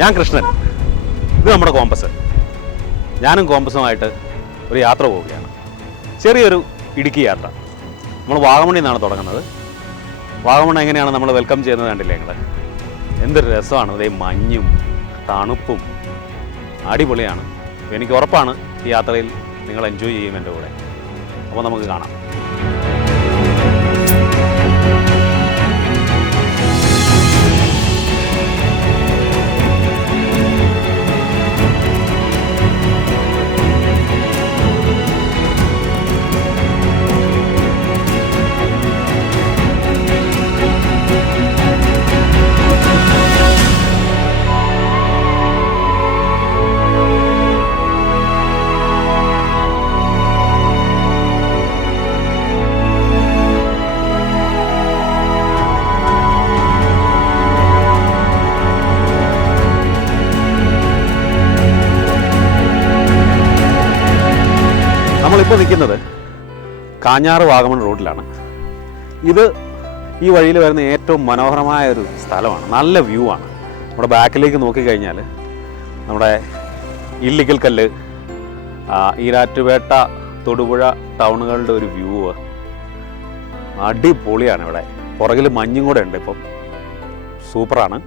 ഞാൻ കൃഷ്ണൻ, ഇത് നമ്മുടെ കോമ്പസ്. ഞാനും കോമ്പസുമായിട്ട് ഒരു യാത്ര പോവുകയാണ്. ചെറിയൊരു ഇടുക്കി യാത്ര. നമ്മൾ വാഗമണ്ണിൽ നിന്നാണ് തുടങ്ങുന്നത്. വാഗമൺ എങ്ങനെയാണ് നമ്മൾ വെൽക്കം ചെയ്യുന്നത് കണ്ടില്ലേ നിങ്ങൾ? എന്തൊരു രസമാണ്. ഇതേ മഞ്ഞും തണുപ്പും അടിപൊളിയാണ്. എനിക്ക് ഉറപ്പാണ് ഈ യാത്രയിൽ നിങ്ങൾ എൻജോയ് ചെയ്യും എൻ്റെ കൂടെ. അപ്പോൾ നമുക്ക് കാണാം. നമ്മളിപ്പോൾ നിൽക്കുന്നത് കാഞ്ഞാറ് വാഗമൺ റോഡിലാണ്. ഇത് ഈ വഴിയിൽ വരുന്ന ഏറ്റവും മനോഹരമായ ഒരു സ്ഥലമാണ്. നല്ല വ്യൂ ആണ്. നമ്മുടെ ബാക്കിലേക്ക് നോക്കിക്കഴിഞ്ഞാൽ നമ്മുടെ ഇല്ലിക്കൽ കല്ല്, ഈരാറ്റുപേട്ട, തൊടുപുഴ ടൗണുകളുടെ ഒരു വ്യൂ അടിപൊളിയാണ്. ഇവിടെ പുറകിൽ മഞ്ഞും കൂടെ ഉണ്ട്. ഇപ്പം സൂപ്പറാണ്.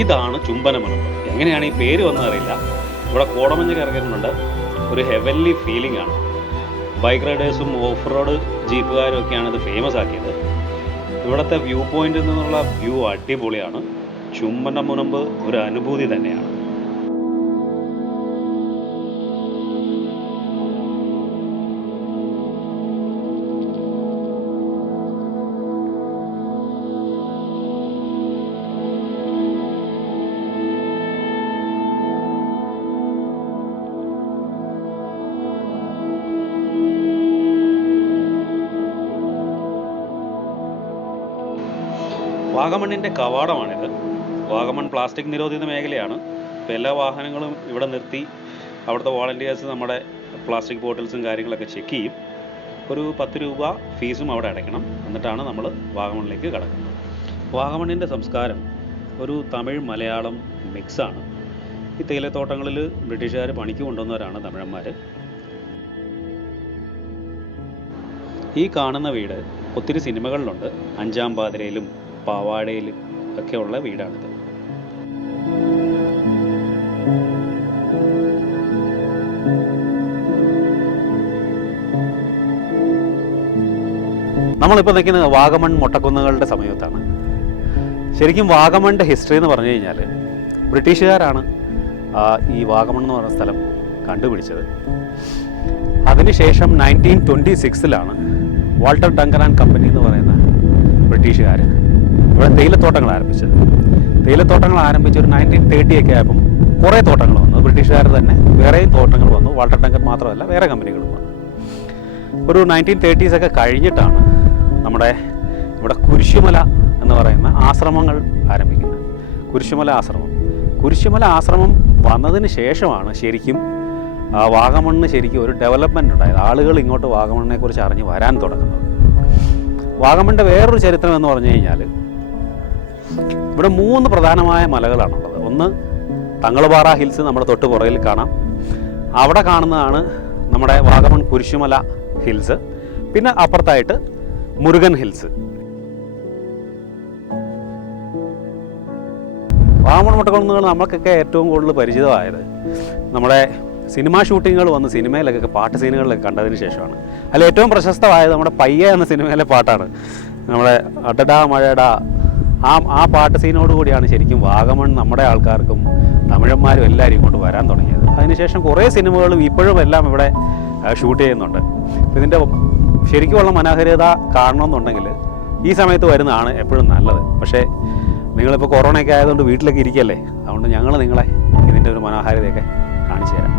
ഇതാണ് ചുംബനമനം. എങ്ങനെയാണ് ഈ പേര് വന്നതറിയില്ല. ഇവിടെ കോടമഞ്ഞ് കയറുന്നുണ്ട്. ഒരു ഹെവൻലി ഫീലിംഗ് ആണ്. ബൈക്ക് റൈഡേഴ്സും ഓഫ് റോഡ് ജീപ്പുകാരും ഒക്കെയാണ് ഇത് ഫേമസ് ആക്കിയത്. ഇവിടുത്തെ വ്യൂ പോയിന്റിൽ നിന്നുള്ള വ്യൂ അടിപൊളിയാണ്. ചുംബനമുനമ്പ് ഒരു അനുഭൂതി തന്നെയാണ്. വാഗമണ്ണിൻ്റെ കവാടമാണിത്. വാഗമൺ പ്ലാസ്റ്റിക് നിരോധിത മേഖലയാണ്. ഇപ്പോൾ എല്ലാ വാഹനങ്ങളും ഇവിടെ നിർത്തി അവിടുത്തെ വോളണ്ടിയേഴ്സ് നമ്മുടെ പ്ലാസ്റ്റിക് ബോട്ടിൽസും കാര്യങ്ങളൊക്കെ ചെക്ക് ചെയ്യും. ഒരു 10 രൂപ ഫീസും അവിടെ അടയ്ക്കണം. എന്നിട്ടാണ് നമ്മൾ വാഗമണിലേക്ക് കടക്കുന്നത്. വാഗമണ്ണിൻ്റെ സംസ്കാരം ഒരു തമിഴ് മലയാളം മിക്സാണ്. ഈ തേയിലത്തോട്ടങ്ങളിൽ ബ്രിട്ടീഷുകാർ പണിക്ക് കൊണ്ടുവന്നവരാണ് തമിഴന്മാർ. ഈ കാണുന്ന വീട് ഒത്തിരി സിനിമകളിലുണ്ട്. അഞ്ചാം പാതിരയിലും പാവാടയിലും ഒക്കെയുള്ള വീടാണിത്. നമ്മളിപ്പോൾ നിൽക്കുന്നത് വാഗമൺ മൊട്ടക്കുന്നുകളുടെ സമീപത്താണ്. ശരിക്കും വാഗമണിൻ്റെ ഹിസ്റ്ററി എന്ന് പറഞ്ഞു കഴിഞ്ഞാൽ ബ്രിട്ടീഷുകാരാണ് ഈ വാഗമൺ എന്ന് പറയുന്ന സ്ഥലം കണ്ടുപിടിച്ചത്. അതിനുശേഷം 1926 വാൾട്ടർ ഡങ്കർ ആൻഡ് കമ്പനി എന്ന് പറയുന്ന ബ്രിട്ടീഷുകാർ ഇവിടെ തേയിലത്തോട്ടങ്ങൾ ആരംഭിച്ചത്. തേയിലത്തോട്ടങ്ങൾ ആരംഭിച്ച് ഒരു 1930 ഒക്കെ ആയപ്പം കുറേ തോട്ടങ്ങൾ വന്നു. ബ്രിട്ടീഷുകാർ തന്നെ വേറെയും തോട്ടങ്ങൾ വന്നു. വാൾട്ടർ ഡങ്കൻ മാത്രമല്ല വേറെ കമ്പനികളും വന്നു. ഒരു 1930s ഒക്കെ കഴിഞ്ഞിട്ടാണ് നമ്മുടെ ഇവിടെ കുരിശുമല എന്ന് പറയുന്ന ആശ്രമങ്ങൾ ആരംഭിക്കുന്നത്. കുരിശുമല ആശ്രമം വന്നതിന് ശേഷമാണ് ശരിക്കും വാഗമണ്ണിന് ശരിക്കും ഒരു ഡെവലപ്മെൻറ്റ് ഉണ്ടായത്. ആളുകൾ ഇങ്ങോട്ട് വാഗമണ്ണിനെക്കുറിച്ച് അറിഞ്ഞ് വരാൻ തുടങ്ങുന്നത്. വാഗമണിൻ്റെ വേറൊരു ചരിത്രം എന്ന് പറഞ്ഞു കഴിഞ്ഞാൽ ഇവിടെ 3 പ്രധാനമായ മലകളാണുള്ളത്. ഒന്ന് തങ്ങളുപാറ ഹിൽസ് നമ്മുടെ തൊട്ട് പുറകിൽ കാണാം. അവിടെ കാണുന്നതാണ് നമ്മുടെ വാഗമൺ കുരിശുമല ഹിൽസ്. പിന്നെ അപ്പുറത്തായിട്ട് മുരുകൻ ഹിൽസ്. വാഗമൺ മൊട്ടക്കുന്നുകൾ നമുക്കൊക്കെ ഏറ്റവും കൂടുതൽ പരിചിതമായത് നമ്മുടെ സിനിമാ ഷൂട്ടിങ്ങുകൾ വന്ന് സിനിമയിലൊക്കെ പാട്ട് സീനുകളിലൊക്കെ കണ്ടതിന് ശേഷമാണ്. അതിൽ ഏറ്റവും പ്രശസ്തമായത് നമ്മുടെ പയ്യ എന്ന സിനിമയിലെ പാട്ടാണ്. നമ്മുടെ അടടാ മഴടാ ആ പാട്ട് സീനോടുകൂടിയാണ് ശരിക്കും വാഗമൺ നമ്മുടെ ആൾക്കാർക്കും തമിഴന്മാരും എല്ലാവരും ഇങ്ങോട്ട് വരാൻ തുടങ്ങിയത്. അതിനുശേഷം കുറേ സിനിമകളും ഇപ്പോഴും എല്ലാം ഇവിടെ ഷൂട്ട് ചെയ്യുന്നുണ്ട്. ഇതിൻ്റെ ശരിക്കുമുള്ള മനോഹാരിത കാണണമെന്നുണ്ടെങ്കിൽ ഈ സമയത്ത് വരുന്നതാണ് എപ്പോഴും നല്ലത്. പക്ഷേ നിങ്ങളിപ്പോൾ കൊറോണയൊക്കെ ആയതുകൊണ്ട് വീട്ടിലൊക്കെ ഇരിക്കല്ലേ, അതുകൊണ്ട് ഞങ്ങൾ നിങ്ങളെ ഇതിൻ്റെ ഒരു മനോഹാരിതയൊക്കെ കാണിച്ചു തരാം.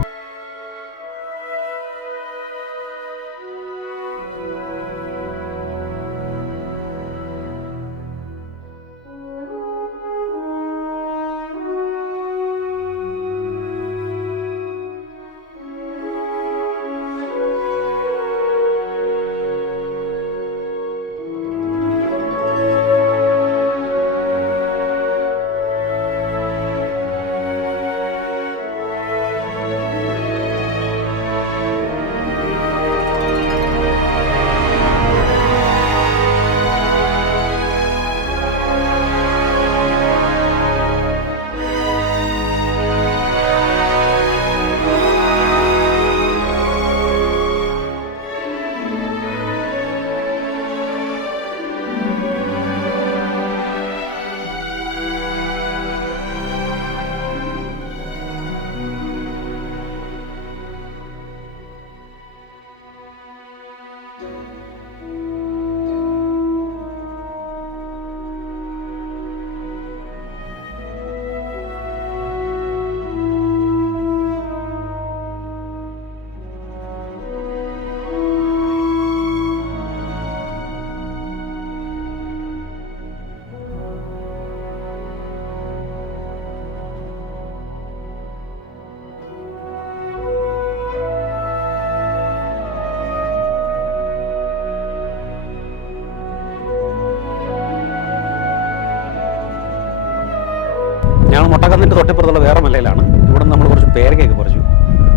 ഞങ്ങൾ മുട്ടക്കന്നിൻ്റെ തൊട്ടിപ്പുറത്തുള്ള വേറെ മലയിലാണ്. ഇവിടെ നമ്മൾ കുറച്ച് പേരക്കൊക്കെ പറിച്ചു.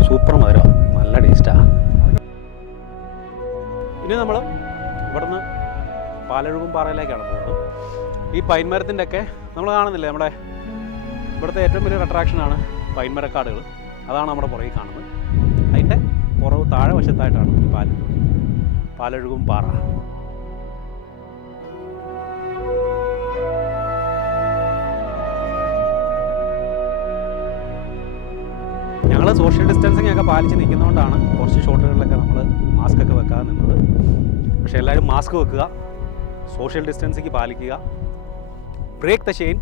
സൂപ്പർ മധുരമാണ്, നല്ല ടേസ്റ്റാണ്. ഇനി നമ്മൾ ഇവിടുന്ന് പാലഴുകും പാറയിലേക്കാണ് പോകുന്നത്. ഈ പൈൻമരത്തിൻ്റെ ഒക്കെ നമ്മൾ കാണുന്നില്ലേ, നമ്മുടെ ഇവിടുത്തെ ഏറ്റവും വലിയൊരു അട്രാക്ഷനാണ് പൈൻമരക്കാടുകൾ. അതാണ് നമ്മുടെ പുറകിൽ കാണുന്നത്. അതിൻ്റെ പുറവ് താഴെ വശത്തായിട്ടാണ് ഈ പാലഴുകും പാറ. ഞങ്ങൾ സോഷ്യൽ ഡിസ്റ്റൻസിങ് ഒക്കെ പാലിച്ച് നിൽക്കുന്നതുകൊണ്ടാണ് കുറച്ച് ഷോട്ടുകളിലൊക്കെ നമ്മൾ മാസ്ക് ഒക്കെ വെക്കാതെ നിന്നത്. പക്ഷേ എല്ലാവരും മാസ്ക് വെക്കുക, സോഷ്യൽ ഡിസ്റ്റൻസിങ് പാലിക്കുക, ബ്രേക്ക് ദ ചെയിൻ.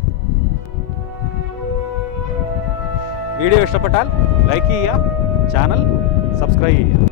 വീഡിയോ ഇഷ്ടപ്പെട്ടാൽ ലൈക്ക് ചെയ്യുക, ചാനൽ സബ്സ്ക്രൈബ് ചെയ്യുക.